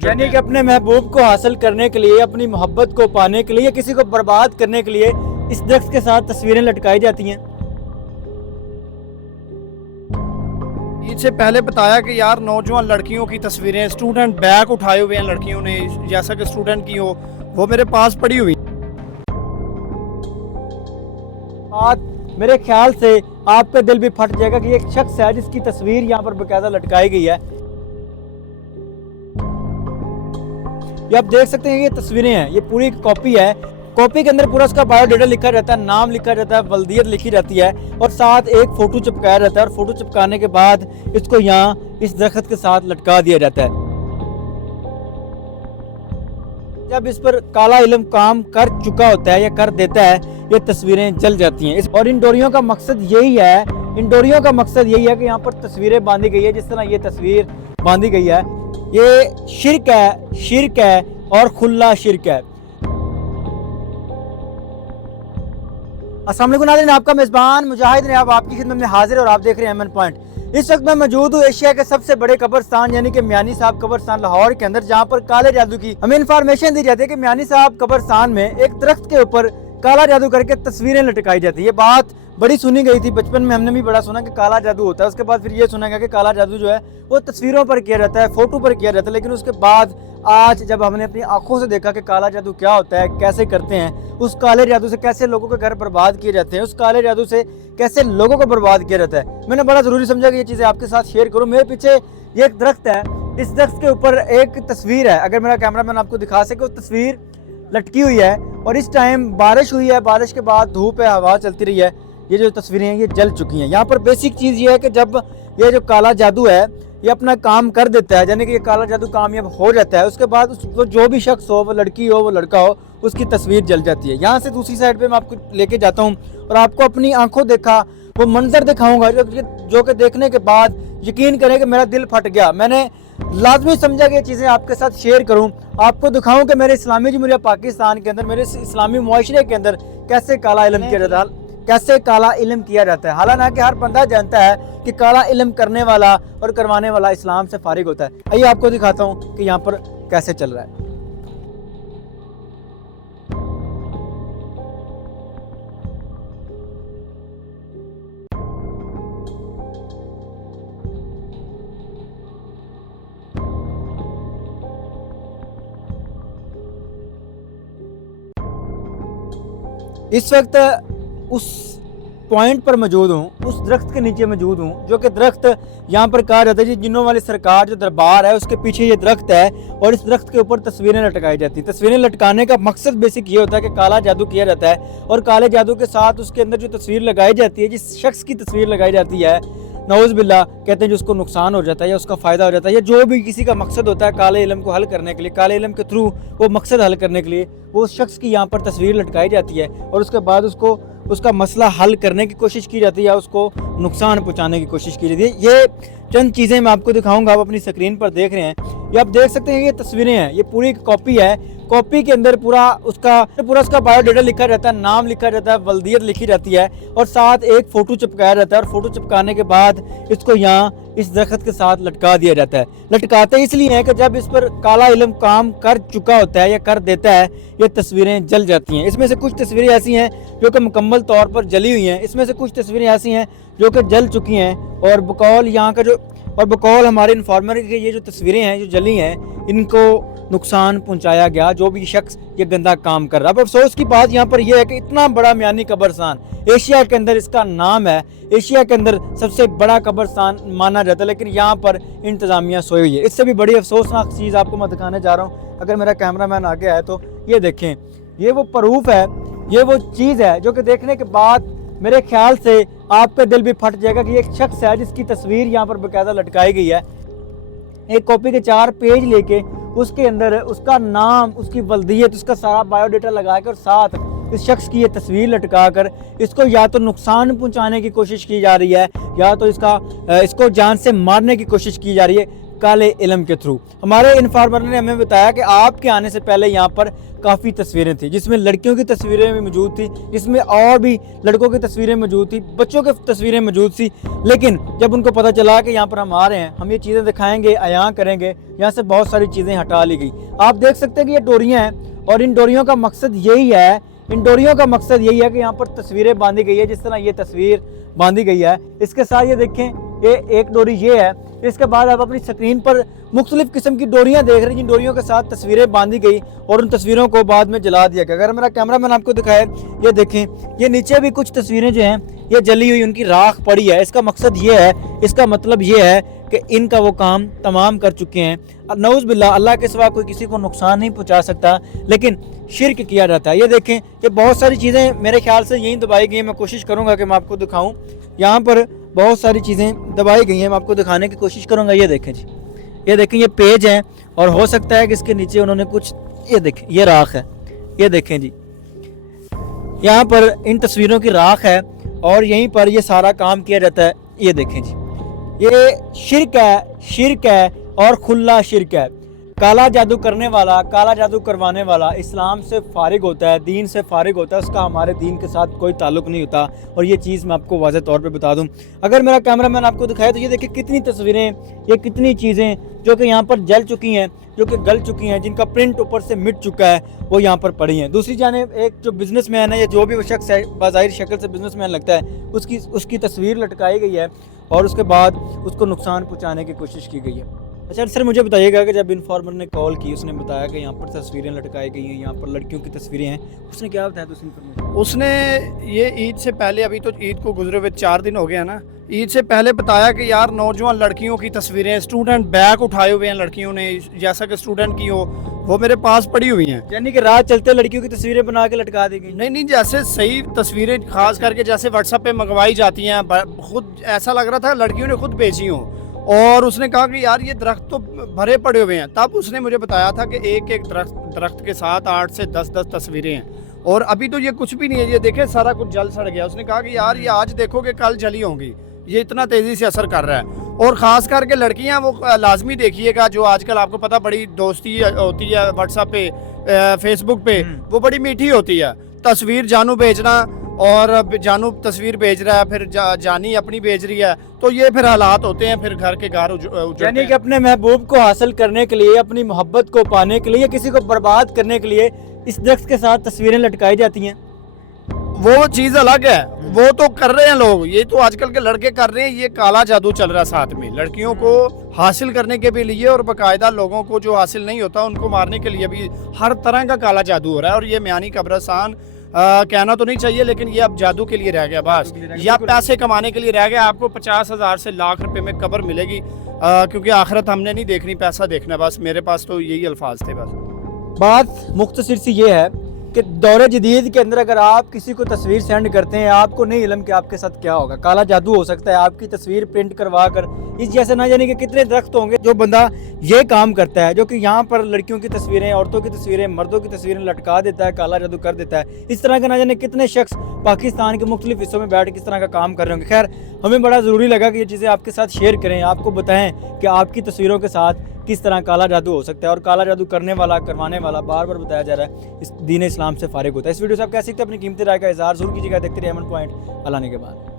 यानी कि अपने महबूब को हासिल करने के लिए, अपनी मोहब्बत को पाने के लिए या किसी को बर्बाद करने के लिए इस दरख्त के साथ तस्वीरें लटकाई जाती हैं। ईद से पहले बताया कि यार नौजवान लड़कियों की तस्वीरें, स्टूडेंट बैग उठाए हुए हैं लड़कियों ने, जैसा कि स्टूडेंट की हो, वो मेरे पास पड़ी हुई। बात मेरे ख्याल से आपका दिल भी फट जाएगा कि एक शख्स है जिसकी तस्वीर यहाँ पर बाकायदा लटकाई गई है। ये आप देख सकते हैं, ये तस्वीरें हैं, ये पूरी कॉपी है। कॉपी के अंदर पूरा उसका बायोडाटा लिखा रहता है, नाम लिखा रहता है, वल्दियत लिखी रहती है और साथ एक फ़ोटो चिपकाया रहता है और फ़ोटो चिपकाने के बाद इसको यहाँ इस दरख्त के साथ लटका दिया जाता है। जब इस पर काला इल्म काम कर चुका होता है या कर देता है, ये तस्वीरें जल जाती हैं। और इन डोरियों का मकसद यही है, इन डोरियों का मकसद यही है कि यहाँ पर तस्वीरें बांधी गई है, जिस तरह ये तस्वीर बांधी गई है। ये शिरक है और खुला शिरक है। अस्सलाम वालेकुम नाज़रीन, आपका मेज़बान मुजाहिद ने अब आपकी खिदमत में हाजिर और आप देख रहे हैं एमएन पॉइंट। इस वक्त मैं मौजूद हूँ एशिया के सबसे बड़े कब्रस्तान यानी कि मियानी साहब कब्रस्तान लाहौर के अंदर, जहाँ पर काले जादू की हमें इंफॉर्मेशन दी जाती है कि मियानी साहब कब्रस्तान में एक दरख्त के ऊपर काला जादू करके तस्वीरें लटकाई जाती है। ये बात बड़ी सुनी गई थी, बचपन में हमने भी बड़ा सुना कि काला जादू होता है। उसके बाद फिर ये सुना गया कि काला जादू जो है वो तस्वीरों पर किया जाता है, फोटो पर किया जाता है। लेकिन उसके बाद आज जब हमने अपनी आंखों से देखा कि काला जादू क्या होता है, कैसे करते हैं, उस काले जादू से कैसे लोगों के घर बर्बाद किए जाते हैं, उस काले जादू से कैसे लोगों को बर्बाद किया जाता है, मैंने बड़ा ज़रूरी समझा कि ये चीज़ें आपके साथ शेयर करूँ। मेरे पीछे ये एक दरख्त है, इस दरख्त के ऊपर एक तस्वीर है। अगर मेरा कैमरामैन आपको दिखा सके, वो तस्वीर लटकी हुई है और इस टाइम बारिश हुई है, बारिश के बाद धूप है, हवा चलती रही है, ये जो तस्वीरें हैं ये जल चुकी हैं। यहाँ पर बेसिक चीज़ ये है कि जब ये जो काला जादू है ये अपना काम कर देता है, यानी कि ये काला जादू कामयाब हो जाता है, उसके बाद उसको जो भी शख्स हो, वो लड़की हो, वो लड़का हो, उसकी तस्वीर जल जाती है। यहाँ से दूसरी साइड पे मैं आपको लेके जाता हूँ और आपको अपनी आंखों देखा वो मंजर दिखाऊंगा जो कि देखने के बाद यकीन करें कि मेरा दिल फट गया। मैंने लाजमी समझा कि ये चीज़ें आपके साथ शेयर करूँ, आपको दिखाऊँ कि मेरे इस्लामी जमहूरिया पाकिस्तान के अंदर, मेरे इस्लामी मुआशरे के अंदर कैसे काला इल्म किया जाता है, कैसे काला इल्म किया जाता है। हालांकि हर बंदा जानता है कि काला इल्म करने वाला और करवाने वाला इस्लाम से फारिग होता है। आइए आपको दिखाता हूँ कि यहाँ पर कैसे चल रहा है। इस वक्त उस पॉइंट पर मौजूद हूँ, उस दरख्त के नीचे मौजूद हूँ, जो कि दरख्त यहाँ पर कहा जाता है जी जिन्नों वाली सरकार जो दरबार है उसके पीछे ये दरख्त है और इस दरख्त के ऊपर तस्वीरें लटकाई जाती हैं। तस्वीरें लटकाने का मकसद बेसिक ये होता है कि काला जादू किया जाता है और काले जादू के साथ उसके अंदर जो तस्वीर लगाई जाती है, जिस शख्स की तस्वीर लगाई जाती है, नऊज़ बिल्लाह कहते हैं, जो उसको नुकसान हो जाता है या उसका फ़ायदा हो जाता है, या जो भी किसी का मकसद होता है काले इल्म को हल करने के लिए, काले इल्म के थ्रू वो मकसद हल करने के लिए वो उस शख्स की यहाँ पर तस्वीर लटकाई जाती है और उसके बाद उसको उसका मसला हल करने की कोशिश की जाती है या उसको नुकसान पहुँचाने की कोशिश की जाती है। ये चंद चीज़ें मैं आपको दिखाऊंगा, आप अपनी स्क्रीन पर देख रहे हैं। ये आप देख सकते हैं, ये तस्वीरें हैं, ये पूरी कॉपी है। कॉपी के अंदर पूरा उसका बायोडाटा लिखा रहता है, नाम लिखा रहता है, वल्दियत लिखी रहती है और साथ एक फ़ोटो चिपकाया रहता है और फ़ोटो चिपकाने के बाद इसको यहाँ इस दरख्त के साथ लटका दिया जाता है। लटकाते इसलिए है कि जब इस पर काला इल्म काम कर चुका होता है या कर देता है, ये तस्वीरें जल जाती हैं। इसमें से कुछ तस्वीरें ऐसी हैं जो कि मुकम्मल तौर पर जली हुई हैं, इसमें से कुछ तस्वीरें ऐसी हैं जो कि जल चुकी हैं और बकौल यहाँ का जो और बकौल हमारे इन्फॉर्मर के ये जो तस्वीरें हैं जो जली हैं, इनको नुकसान पहुंचाया गया, जो भी शख्स ये गंदा काम कर रहा है। अब अफसोस की बात यहाँ पर यह है कि इतना बड़ा मियानी कब्रस्तान एशिया के अंदर, इसका नाम है, एशिया के अंदर सबसे बड़ा कब्रस्तान माना जाता है, लेकिन यहाँ पर इंतज़ामिया सोई हुई है। इससे भी बड़ी अफसोसनाक चीज़ आपको मैं दिखाने जा रहा हूँ। अगर मेरा कैमरामैन आगे आए तो ये देखें, ये वो प्रूफ है, ये वो चीज़ है जो कि देखने के बाद मेरे ख्याल से आपका दिल भी फट जाएगा कि एक शख्स है जिसकी तस्वीर यहाँ पर बाकायदा लटकाई गई है। एक कॉपी के 4 पेज लेके उसके अंदर उसका नाम, उसकी वल्दियत, उसका सारा बायोडाटा लगा कर साथ इस शख्स की ये तस्वीर लटका कर इसको या तो नुकसान पहुंचाने की कोशिश की जा रही है या तो इसको जान से मारने की कोशिश की जा रही है। काले इल्म के थ्रू। हमारे इन्फॉर्मर ने हमें बताया कि आपके आने से पहले यहाँ पर काफ़ी तस्वीरें थी, जिसमें लड़कियों की तस्वीरें भी मौजूद थी, जिसमें और भी लड़कों की तस्वीरें मौजूद थी, बच्चों की तस्वीरें मौजूद थी। लेकिन जब उनको पता चला कि यहाँ पर हम आ रहे हैं, हम ये चीज़ें दिखाएंगे, अयां करेंगे, यहाँ से बहुत सारी चीज़ें हटा ली गई। आप देख सकते हैं कि ये डोरियाँ हैं और इन डोरियों का मकसद यही है, इन डोरियों का मकसद यही है कि यहाँ पर तस्वीरें बांधी गई है, जिस तरह ये तस्वीर बांधी गई है। इसके साथ ये देखें, ये एक डोरी ये है। इसके बाद आप अपनी स्क्रीन पर मुख्तलिफ किस्म की डोरियां देख रहे हैं, जिन डोरियों के साथ तस्वीरें बांधी गई और उन तस्वीरों को बाद में जला दिया गया। अगर मेरा कैमरामैन आपको दिखाए, ये देखें, ये नीचे भी कुछ तस्वीरें जो हैं ये जली हुई, उनकी राख पड़ी है। इसका मकसद ये है, इसका मतलब ये है कि इनका वो काम तमाम कर चुके हैं। नऊज़ बिल्लाह, अल्लाह के सिवा कोई किसी को नुकसान नहीं पहुँचा सकता, लेकिन शिरक किया जाता है। ये देखें, ये बहुत सारी चीज़ें मेरे ख्याल से यहीं दबाई गई हैं। मैं कोशिश करूँगा कि मैं आपको दिखाऊँ। यहाँ पर बहुत सारी चीज़ें दबाई गई हैं, मैं आपको दिखाने की कोशिश करूँगा। ये देखें जी, ये देखें, ये पेज हैं और हो सकता है कि इसके नीचे उन्होंने कुछ, ये देखें, ये राख है। ये देखें जी, यहाँ पर इन तस्वीरों की राख है और यहीं पर ये सारा काम किया जाता है। ये देखें जी, ये शिरक है और खुला शिरक है। काला जादू करने वाला, काला जादू करवाने वाला इस्लाम से फारिग होता है, दीन से फारिग होता है, उसका हमारे दीन के साथ कोई ताल्लुक नहीं होता। और ये चीज़ मैं आपको वाज़ेह तौर पे बता दूं। अगर मेरा कैमरामैन आपको दिखाए तो ये देखिए कितनी तस्वीरें, ये कितनी चीज़ें जो कि यहाँ पर जल चुकी हैं, जो कि गल चुकी हैं, जिनका प्रिंट ऊपर से मिट चुका है, वो यहाँ पर पड़ी हैं। दूसरी जानिब एक जो बिजनेसमैन है या जो भी वो शख्स है, बाज़ाहिर शक्ल से बिजनेसमैन लगता है, उसकी तस्वीर लटकाई गई है और उसके बाद उसको नुकसान पहुँचाने की कोशिश की गई है। अच्छा सर, मुझे बताइएगा कि जब इन्फॉर्मर ने कॉल की, उसने बताया कि यहाँ पर तस्वीरें लटकाई गई हैं, यहाँ पर लड़कियों की तस्वीरें हैं, उसने क्या बताया था उस इन्फॉर्मेशन? उसने ये ईद से पहले, अभी तो ईद को गुजरे हुए 4 दिन हो गए हैं ना, ईद से पहले बताया कि यार नौजवान लड़कियों की तस्वीरें, स्टूडेंट बैग उठाए हुए हैं लड़कियों ने, जैसा कि स्टूडेंट की हो, वो मेरे पास पड़ी हुई हैं। यानी कि रात चलते लड़कियों की तस्वीरें बना के लटका दी गई? नहीं, जैसे सही तस्वीरें खास करके जैसे व्हाट्सएप पे मंगवाई जाती हैं, खुद ऐसा लग रहा था लड़कियों ने खुद भेजी हों। और उसने कहा कि यार ये दरख्त तो भरे पड़े हुए हैं। तब उसने मुझे बताया था कि एक एक दरख्त के साथ 8 से 10 तस्वीरें हैं और अभी तो ये कुछ भी नहीं है। ये देखे सारा कुछ जल सड़ गया। उसने कहा कि यार ये आज देखोगे कल जली होंगी, ये इतना तेज़ी से असर कर रहा है। और ख़ास करके लड़कियां वो लाजमी देखिएगा, जो आजकल आपको पता बड़ी दोस्ती होती है व्हाट्सएप पे, फेसबुक पे, वो बड़ी मीठी होती है। तस्वीर जानू भेजना और जानू तस्वीर भेज रहा है, फिर जानी अपनी भेज रही है, तो ये फिर हालात होते हैं, फिर घर के घर उजड़ते यानी कि अपने महबूब को हासिल करने के लिए, अपनी मोहब्बत को पाने के लिए, किसी को बर्बाद करने के लिए इस दरख्त के साथ तस्वीरें लटकाई जाती हैं। वो चीज़ अलग है, वो तो कर रहे हैं लोग, ये तो आजकल के लड़के कर रहे हैं। ये काला जादू चल रहा है साथ में, लड़कियों को हासिल करने के भी लिए और बाकायदा लोगों को जो हासिल नहीं होता उनको मारने के लिए भी हर तरह का काला जादू हो रहा है। और ये मियानी कब्रिस्तान कहना तो नहीं चाहिए, लेकिन ये अब जादू के लिए रह गया बस, या पैसे कमाने के लिए रह गया। आपको 50,000 से लाख रुपए में कब्र मिलेगी, क्योंकि आखिरत हमने नहीं देखनी, पैसा देखना बस। मेरे पास तो यही अल्फाज थे बस। बात मुख्तसर सी ये है कि दौरे जदीद के अंदर अगर आप किसी को तस्वीर सेंड करते हैं, आपको नहीं इल्म कि आपके साथ क्या होगा। काला जादू हो सकता है, आपकी तस्वीर प्रिंट करवा कर, इस जैसे ना जाने के कितने दरख्त होंगे जो बंदा ये काम करता है, जो कि यहाँ पर लड़कियों की तस्वीरें, औरतों की तस्वीरें, मर्दों की तस्वीरें लटका देता है, काला जादू कर देता है। इस तरह के ना जाने कितने शख्स पाकिस्तान के मुख्तलिफ हिस्सों में बैठ के किस तरह का काम कर रहे होंगे। खैर, हमें बड़ा ज़रूरी लगा कि ये चीज़ें आपके साथ शेयर करें, आपको बताएं कि आपकी तस्वीरों के साथ किस तरह काला जादू हो सकता है। और काला जादू करने वाला, करवाने वाला बार बार बताया जा रहा है इस दीन इस्लाम से फारिग होता है। इस वीडियो से आप क्या सीखते हैं, अपनी कीमती राय का इज़हार ज़रूर कीजिएगा। देखते रहिए अमन पॉइंट, अल्लाह ने के बाद।